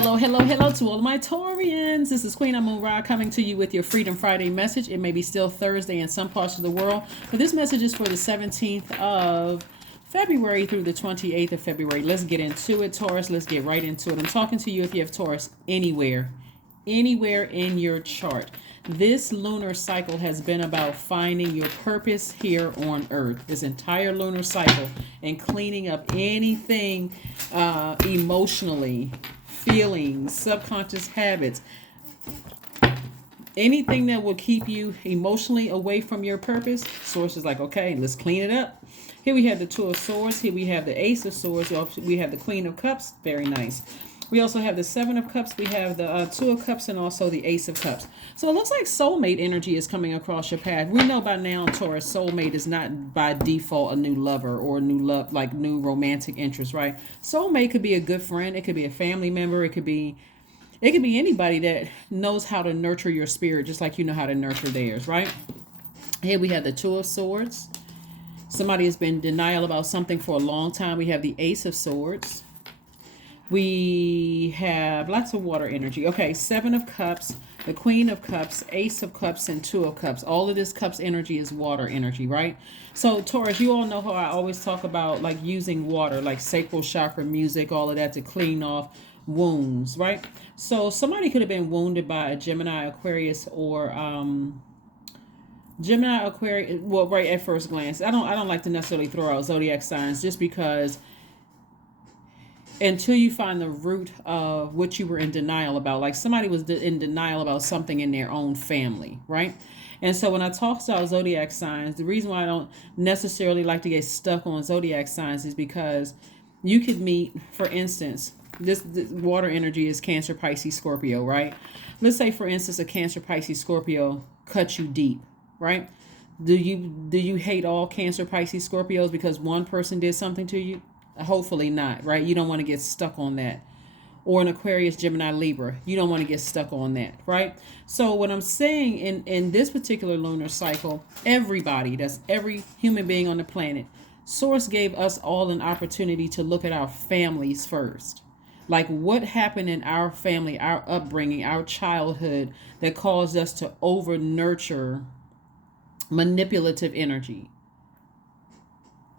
Hello to all my Taurians. This is Queen Amun Ra coming to you with your Freedom Friday message. It may be still Thursday in some parts of the world, but this message is for the 17th of February through the 28th of February. Let's get into it, Taurus. Let's get right into it. I'm talking to you if you have Taurus anywhere in your chart. This lunar cycle has been about finding your purpose here on Earth. This entire lunar cycle and cleaning up anything emotionally, feelings, subconscious habits, anything that will keep you emotionally away from your purpose. Source is like, okay, let's clean it up. Here we have the Two of Swords. Here we have the Ace of Swords. We have the Queen of Cups. Very nice. We also have the Seven of Cups. We have the Two of Cups and also the Ace of Cups. So it looks like soulmate energy is coming across your path. We know by now, Taurus, soulmate is not by default a new lover or a new love, like new romantic interest, right? Soulmate could be a good friend. It could be a family member. It could be anybody that knows how to nurture your spirit, just like you know how to nurture theirs, right? Here we have the Two of Swords. Somebody has been in denial about something for a long time. We have the Ace of Swords. We have lots of water energy. Okay, Seven of Cups, the Queen of Cups, Ace of Cups, and Two of Cups. All of this Cups energy is water energy, right? So, Taurus, you all know how I always talk about like using water, like sacral chakra music, all of that to clean off wounds, right? So, somebody could have been wounded by a Gemini, Aquarius, or Gemini, Aquarius. Well, right at first glance, I don't like to necessarily throw out zodiac signs just because until you find the root of what you were in denial about. Like somebody was in denial about something in their own family, right? And so when I talk about zodiac signs, the reason why I don't necessarily like to get stuck on zodiac signs is because you could meet, for instance, this water energy is Cancer, Pisces, Scorpio, right? Let's say, for instance, a Cancer, Pisces, Scorpio cut you deep, right? Do you hate all Cancer, Pisces, Scorpios because one person did something to you? Hopefully not, right? You don't want to get stuck on that. Or an Aquarius, Gemini, Libra. You don't want to get stuck on that, right? So what I'm saying in this particular lunar cycle, everybody, that's every human being on the planet, Source gave us all an opportunity to look at our families first. Like what happened in our family, our upbringing, our childhood that caused us to over nurture manipulative energy.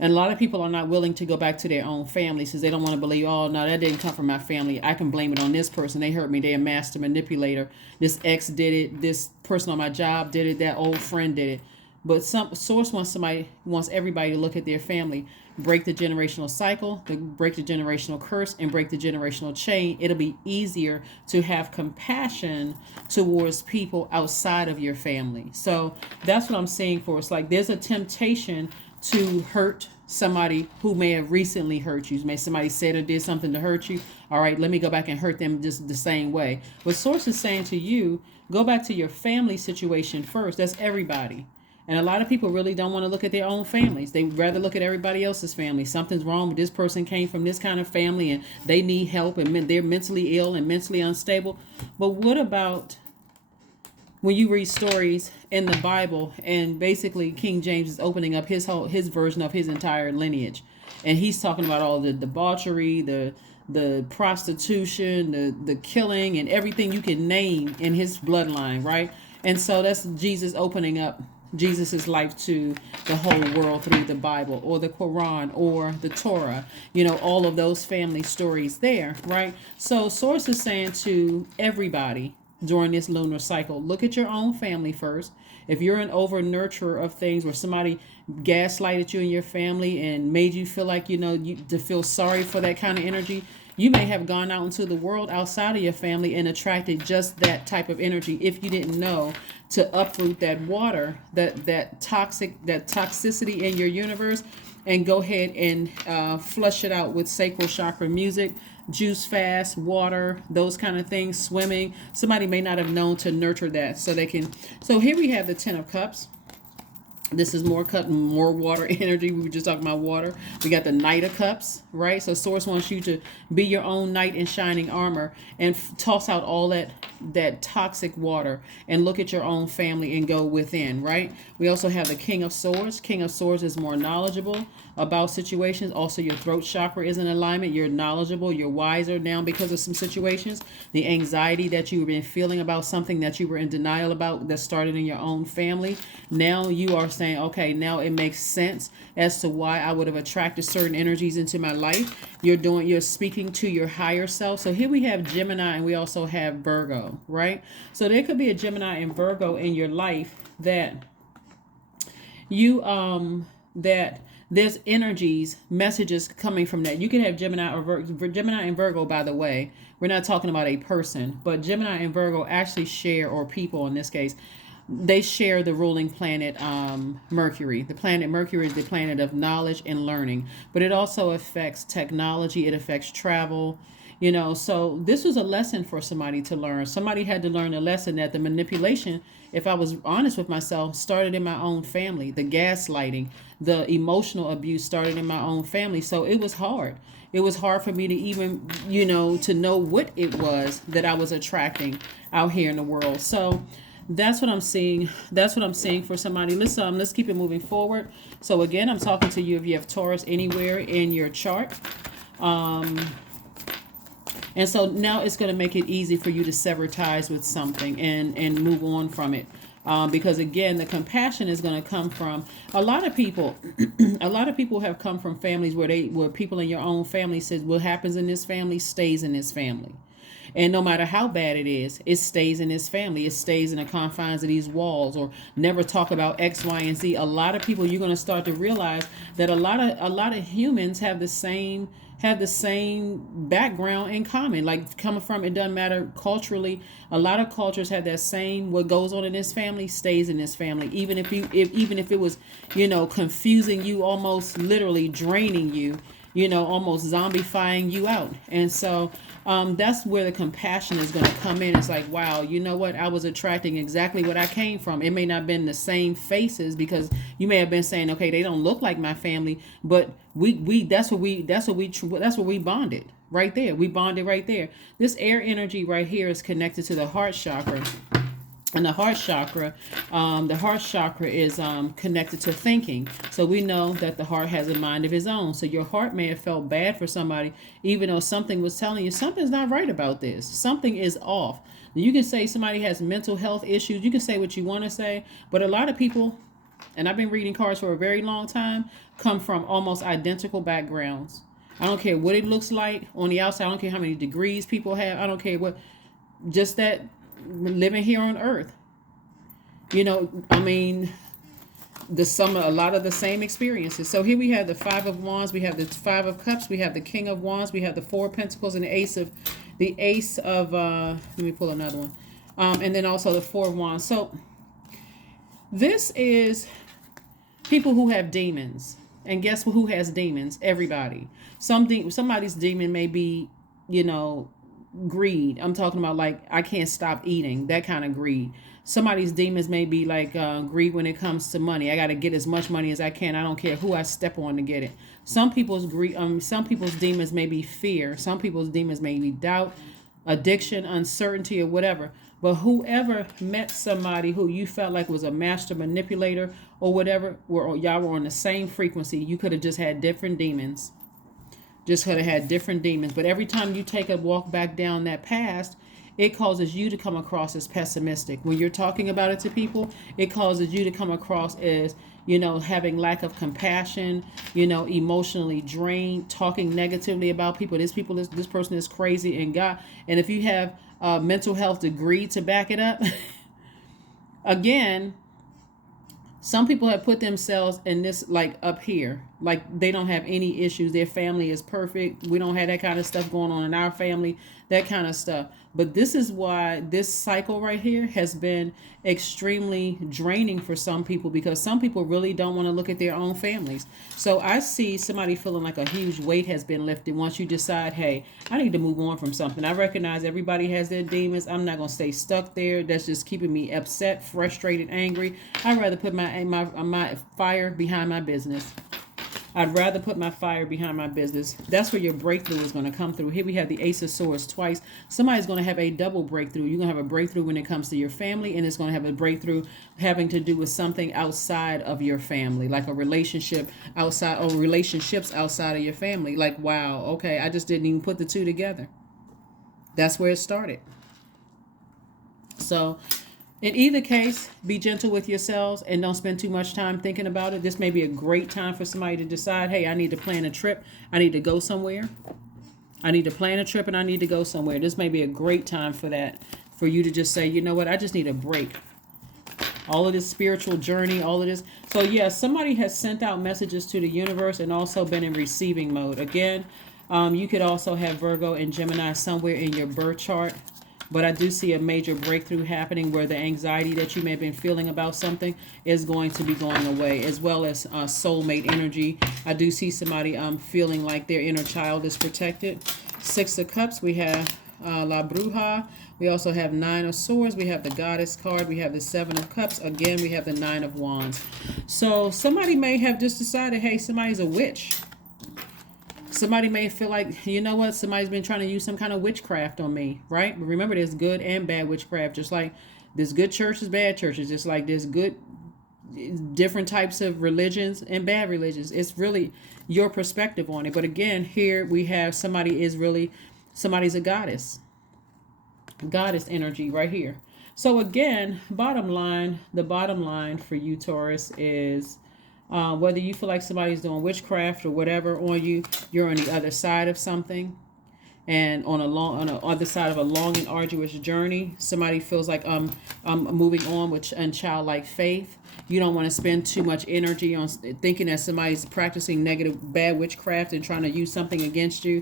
And a lot of people are not willing to go back to their own families because they don't want to believe, oh, no, that didn't come from my family. I can blame it on this person. They hurt me. They're a master manipulator. This ex did it. This person on my job did it. That old friend did it. But some Source wants everybody to look at their family, break the generational cycle, break the generational curse, and break the generational chain. It'll be easier to have compassion towards people outside of your family. So that's what I'm saying for us. Like there's a temptation to hurt somebody who may have recently hurt you. May somebody said or did something to hurt you. All right, let me go back and hurt them just the same way. But Source is saying to you, go back to your family situation first. That's everybody. And a lot of people really don't want to look at their own families. They rather look at everybody else's family. Something's wrong with this person, came from this kind of family and they need help and they're mentally ill and mentally unstable. But what about when you read stories in the Bible and basically King James is opening up his version of his entire lineage, and he's talking about all the debauchery, the prostitution, the killing, and everything you can name in his bloodline, right? And so that's Jesus opening up Jesus's life to the whole world through the Bible or the Quran or the Torah, all of those family stories there, right? So Source is saying to everybody during this lunar cycle, look at your own family first. If you're an over nurturer of things where somebody gaslighted you and your family and made you feel like, you to feel sorry for that kind of energy, you may have gone out into the world outside of your family and attracted just that type of energy if you didn't know to uproot that water, that toxicity in your universe, and go ahead and flush it out with sacral chakra music, juice fast, water, those kind of things, swimming. Somebody may not have known to nurture that so they can. So here we have the Ten of Cups. This is more water energy. We were just talking about water. We got the Knight of Cups, right? So Source wants you to be your own knight in shining armor and toss out all that that toxic water and look at your own family and go within, right? We also have the King of Swords. King of Swords is more knowledgeable about situations. Also, your throat chakra is in alignment. You're knowledgeable. You're wiser now because of some situations. The anxiety that you've been feeling about something that you were in denial about that started in your own family. Now you are saying, okay, now it makes sense as to why I would have attracted certain energies into my life. You're speaking to your higher self. So here we have Gemini and we also have Virgo, right? So there could be a Gemini and Virgo in your life that that there's energies, messages coming from that. You can have Gemini or Gemini and Virgo, by the way. We're not talking about a person, but Gemini and Virgo actually share, or people in this case, they share the ruling planet Mercury. The planet Mercury is the planet of knowledge and learning, but it also affects technology. It affects travel. So this was a lesson for somebody to learn. Somebody had to learn a lesson that the manipulation, if I was honest with myself, started in my own family. The gaslighting, the emotional abuse started in my own family. So it was hard. It was hard for me to even, to know what it was that I was attracting out here in the world. So that's what I'm seeing. That's what I'm seeing for somebody. Let's keep it moving forward. So again, I'm talking to you if you have Taurus anywhere in your chart. And so now it's going to make it easy for you to sever ties with something and move on from it. Because again, the compassion is going to come from a lot of people. A lot of people have come from families where people in your own family says what happens in this family stays in this family. And no matter how bad it is, it stays in his family. It stays in the confines of these walls, or never talk about X, Y, and Z. A lot of people, you're going to start to realize that a lot of humans have the same background in common. Like coming from, it doesn't matter culturally. A lot of cultures have that same, what goes on in this family stays in this family. Even if it was, confusing you, almost literally draining you, almost zombifying you out. And so that's where the compassion is going to come in. It's like, wow, you know what? I was attracting exactly what I came from. It may not have been the same faces, because you may have been saying, okay, they don't look like my family, but that's where we bonded right there. We bonded right there. This air energy right here is connected to the heart chakra. And the heart chakra is connected to thinking. So we know that the heart has a mind of its own. So your heart may have felt bad for somebody, even though something was telling you something's not right about this. Something is off. You can say somebody has mental health issues. You can say what you want to say. But a lot of people, and I've been reading cards for a very long time, come from almost identical backgrounds. I don't care what it looks like on the outside. I don't care how many degrees people have. I don't care what, just that living here on earth, a lot of the same experiences. So here we have the Five of Wands, we have the Five of Cups, we have the King of Wands, we have the Four of Pentacles, and the Ace of let me pull another one, and then also the Four of Wands. So this is people who have demons. And guess who has demons? Everybody. Somebody's demon may be, greed. I'm talking about, like, I can't stop eating, that kind of greed. Somebody's demons may be like greed when it comes to money. I got to get as much money as I can. I don't care who I step on to get it. Some people's demons may be fear. Some people's demons may be doubt, addiction, uncertainty, or whatever. But whoever met somebody who you felt like was a master manipulator or whatever, y'all were on the same frequency, you could have just had different demons. But every time you take a walk back down that past, it causes you to come across as pessimistic. When you're talking about it to people, it causes you to come across as, having lack of compassion, emotionally drained, talking negatively about people. This person is crazy, and if you have a mental health degree to back it up, again, some people have put themselves in this, like, up here, like they don't have any issues. Their family is perfect. We don't have that kind of stuff going on in our family, that kind of stuff. But this is why this cycle right here has been extremely draining for some people, because some people really don't want to look at their own families. So I see somebody feeling like a huge weight has been lifted once you decide, hey, I need to move on from something. I recognize everybody has their demons. I'm not going to stay stuck there. That's just keeping me upset, frustrated, angry. I'd rather put my fire behind my business. I'd rather put my fire behind my business. That's where your breakthrough is going to come through. Here we have the Ace of Swords twice. Somebody's going to have a double breakthrough. You're going to have a breakthrough when it comes to your family, and it's going to have a breakthrough having to do with something outside of your family, like a relationship outside, or relationships outside of your family. Like, wow, okay, I just didn't even put the two together. That's where it started. So in either case, be gentle with yourselves and don't spend too much time thinking about it. This may be a great time for somebody to decide, hey, I need to plan a trip. I need to go somewhere. I need to plan a trip and I need to go somewhere. This may be a great time for that, for you to just say, you know what, I just need a break. All of this spiritual journey, all of this. So yeah, somebody has sent out messages to the universe and also been in receiving mode. Again, you could also have Virgo and Gemini somewhere in your birth chart. But I do see a major breakthrough happening where the anxiety that you may have been feeling about something is going to be going away, as well as soulmate energy. I do see somebody feeling like their inner child is protected. Six of Cups, we have La Bruja. We also have Nine of Swords. We have the Goddess card. We have the Seven of Cups. Again, we have the Nine of Wands. So somebody may have just decided, hey, somebody's a witch. Somebody may feel like, you know what, somebody's been trying to use some kind of witchcraft on me, right? But remember, there's good and bad witchcraft. Just like there's good churches, bad churches. Just like there's good, different types of religions and bad religions. It's really your perspective on it. But again, here we have somebody's a goddess. Goddess energy right here. So again, the bottom line for you, Taurus, is whether you feel like somebody's doing witchcraft or whatever on you, you're on the other side of something, and on the other side of a long and arduous journey. Somebody feels like I'm moving on with childlike faith. You don't want to spend too much energy on thinking that somebody's practicing negative, bad witchcraft and trying to use something against you.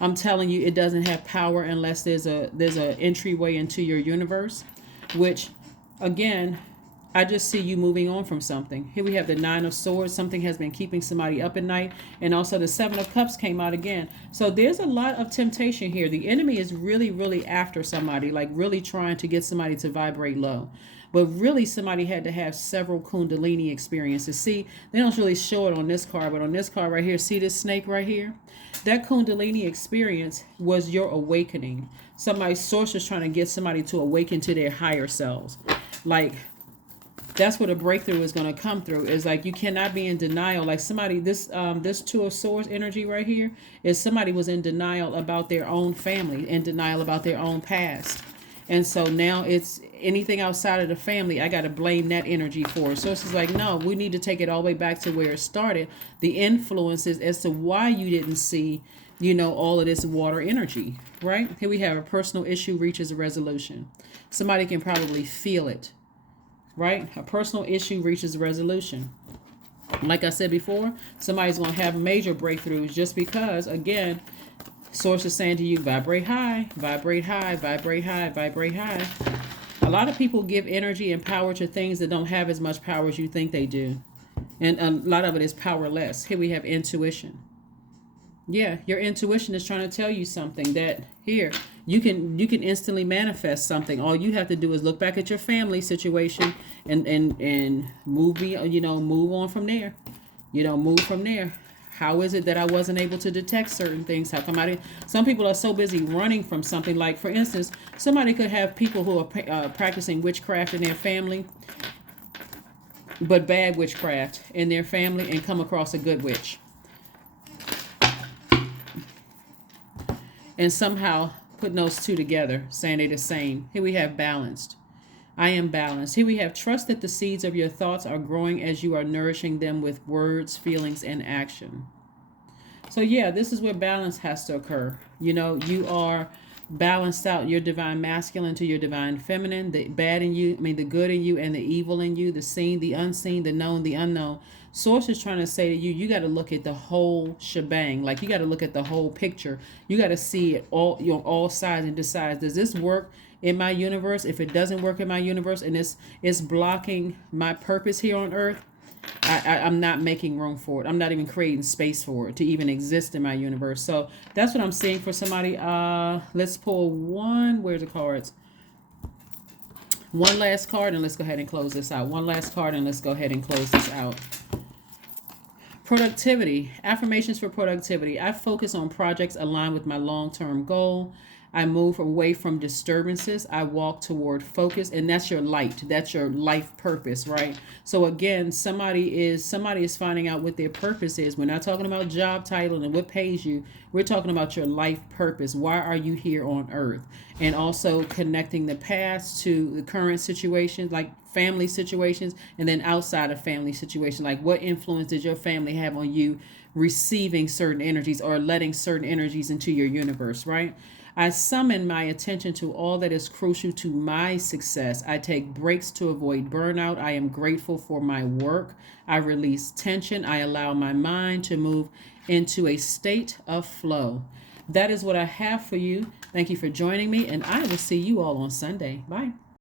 I'm telling you, it doesn't have power unless there's a entryway into your universe, which, again, I just see you moving on from something. Here we have the Nine of Swords. Something has been keeping somebody up at night. And also the Seven of Cups came out again. So there's a lot of temptation here. The enemy is really, really after somebody, like really trying to get somebody to vibrate low. But really, somebody had to have several Kundalini experiences. See, they don't really show it on this card, but on this card right here, see this snake right here? That Kundalini experience was your awakening. Somebody's source is trying to get somebody to awaken to their higher selves. Like, that's what a breakthrough is going to come through. Is like, you cannot be in denial. Like somebody, this Two of Swords energy right here is somebody was in denial about their own family, in denial about their own past. And so now it's anything outside of the family, I got to blame that energy for. So it's like, no, we need to take it all the way back to where it started. The influences as to why you didn't see, all of this water energy, right? Here we have a personal issue reaches a resolution. Somebody can probably feel it, right? A personal issue reaches a resolution. Like I said before, somebody's going to have major breakthroughs just because, again, Source is saying to you, vibrate high, vibrate high, vibrate high, vibrate high. A lot of people give energy and power to things that don't have as much power as you think they do. And a lot of it is powerless. Here we have intuition. Yeah, your intuition is trying to tell you something that here you can instantly manifest something. All you have to do is look back at your family situation and move on from there. Move from there. How is it that I wasn't able to detect certain things? How come I didn't? Some people are so busy running from something. Like, for instance, somebody could have people who are practicing witchcraft in their family, but bad witchcraft in their family, and come across a good witch. And somehow putting those two together, saying they're the same. Here we have balanced. I am balanced. Here we have trust that the seeds of your thoughts are growing as you are nourishing them with words, feelings, and action. So yeah, this is where balance has to occur. You are balanced out your divine masculine to your divine feminine, the bad in you, the good in you and the evil in you, the seen, the unseen, the known, the unknown. Source is trying to say to you, you got to look at the whole shebang. Like, you got to look at the whole picture. You got to see it all sides and decide, does this work in my universe? If it doesn't work in my universe and it's blocking my purpose here on earth, I'm not making room for it. I'm not even creating space for it to even exist in my universe. So that's what I'm seeing for somebody. Let's pull one. Where's the cards? One last card, and let's go ahead and close this out. One last card, and let's go ahead and close this out. Productivity, affirmations for productivity. I focus on projects aligned with my long term goal. I move away from disturbances. I walk toward focus, and that's your light. That's your life purpose, right? So again, somebody is finding out what their purpose is. We're not talking about job title and what pays you. We're talking about your life purpose. Why are you here on earth? And also connecting the past to the current situations, like family situations, and then outside of family situations, like what influence did your family have on you receiving certain energies or letting certain energies into your universe, right? I summon my attention to all that is crucial to my success. I take breaks to avoid burnout. I am grateful for my work. I release tension. I allow my mind to move into a state of flow. That is what I have for you. Thank you for joining me, and I will see you all on Sunday. Bye.